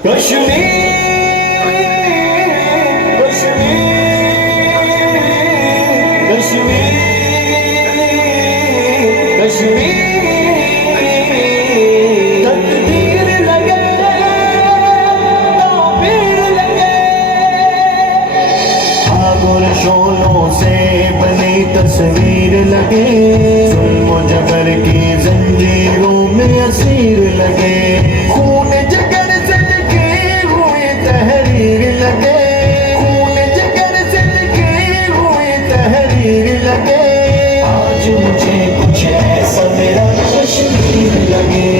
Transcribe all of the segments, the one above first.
कश्मीर कश्मीर कश्मीर कश्मीर तकदीर लगे ताबीर लगे आगुर शोलों से बनी तस्वीर लगे जुल्म जबर की जंजीरों में असीर लगे खून जिगर से लिखी हुई तहरीर लगे खून जिगर से लिखी हुई तहरीर लगे आज मुझे कुछ ऐसा मेरा कश्मीर लगे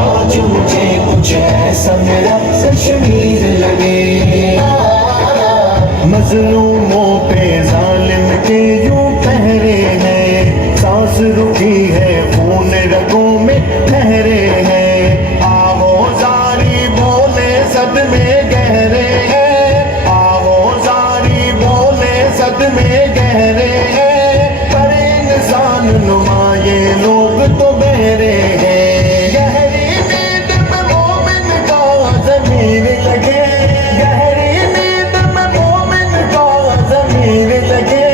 आज मुझे कुछ ऐसा मेरा कश्मीर लगे मजलूमों पे जालिम के यूं पहरे हैं सांस रुकी है खून रगों में ठहरे हैं आवाज़ारी बोले सदमे गहरे हैं आवाज़ारी बोले सदमे गहरे हैं पर इंसान नुमा ये लोग तो बहरे हैं गहरी नींद में मोमिन का ज़मीर लगे गहरी नींद में मोमिन का ज़मीर लगे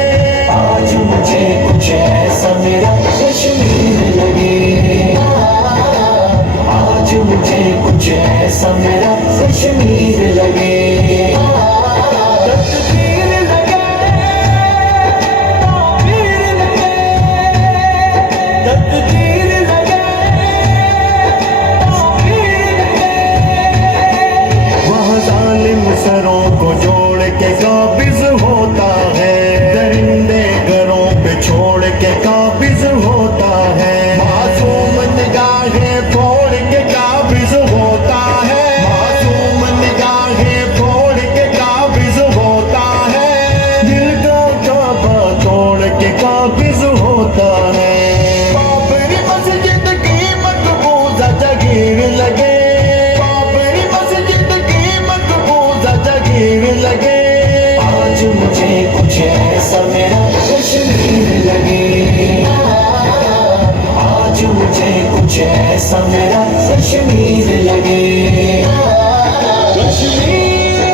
आज मुझे कुछ ऐसा मेरा कश्मीर लगे आज मुझे कुछ ऐसा मेरा कश्मीर लगे तकदीर लगे ताबीर लगे तकदीर लगे ताबीर लगे वहाँ जालिम सरों को जोड़ के काबिज होता है दरिंदे घरों पे छोड़ के काबिज होता है मासूम निगाहें फोड़ के काबिज होता है मासूम निगाहें फोड़ के काबिज होता है दिल का काबा तोड़ के काबिज होता है बाबरी मस्जिद की मकबूजा जगीर लगे बाबरी मस्जिद की मकबूजा जगीर लगे आज मुझे कुछ ऐसा मेरा कश्मीर लगे आज मुझे कुछ ऐसा मेरा कश्मीर लगे कश्मीर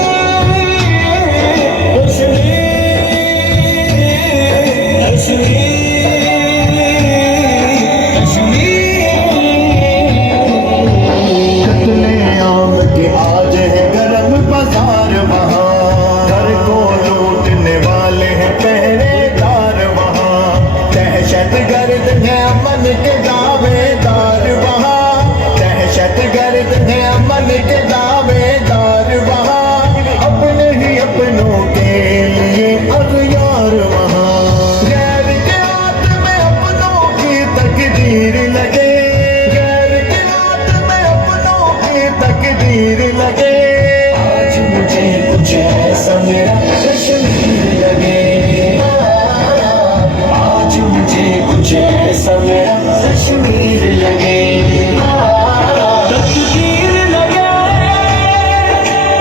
कत्ले आम की आज है गरम बाजार वहाँ घर को लूटने वाले हैं पहरेदार वहाँ दहशत गर्द है अमन के दावेदार वहाँ दहशत गर्द है अमन के दावेदार वहाँ अपने ही अपनों के लिए अगयार वहाँ गैर के हाथ में अपनों की तकदीर लगे गैर के हाथ में अपनों की तकदीर लगे आज मुझे कुछ ऐसा मेरा कश्मीर लगे आज मुझे कुछ ऐसा मेरा कश्मीर लगे तकदीर लगे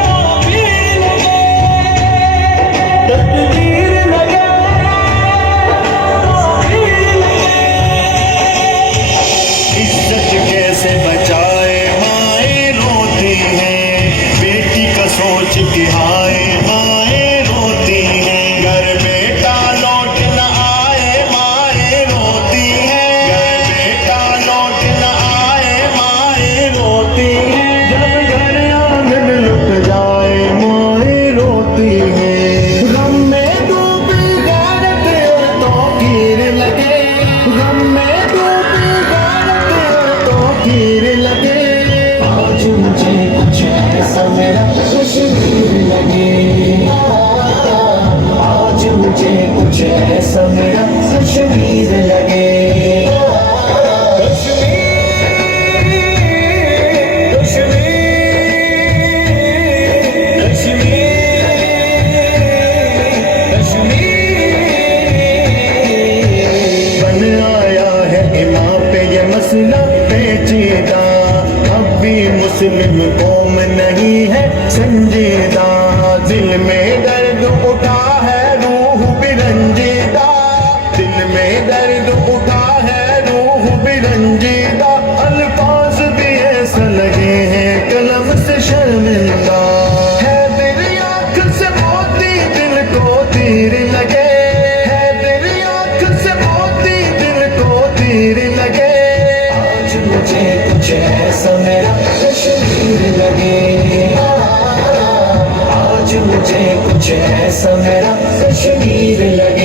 ताबीर लगे तकदीर लगे ताबीर लगे इज्जत कैसे बचाए माए रोती है बेटी का सोच के हाय माए रोती है घर बेटा लौट न आए माए रोती है घर बेटा लौट न आए माए रोती है जब घर आंगन लुट जाए माए रोती है गम में डूबी गैरत और तौकीर लगे गम में डूबी गैरत और तौकीर लगे आज मुझे कुछ ऐसा मेरा कश्मीर लगे आज मुझे कुछ ऐसा मेरा कश्मीर लगे कश्मीर कश्मीर कश्मीर कश्मीर बन आया है इमाम पे ये मसला पेचीदा अब भी मुस्लिम कौम नहीं है संजीदा दिल में दर्द उठा है रूह भी रंजीदा दिल में दर्द उठा है रूह भी रंजीदा अल्फाज भी ऐसा लगे हैं ऐसा मेरा कश्मीर लगे, आज मुझे कुछ ऐसा मेरा कश्मीर लगे।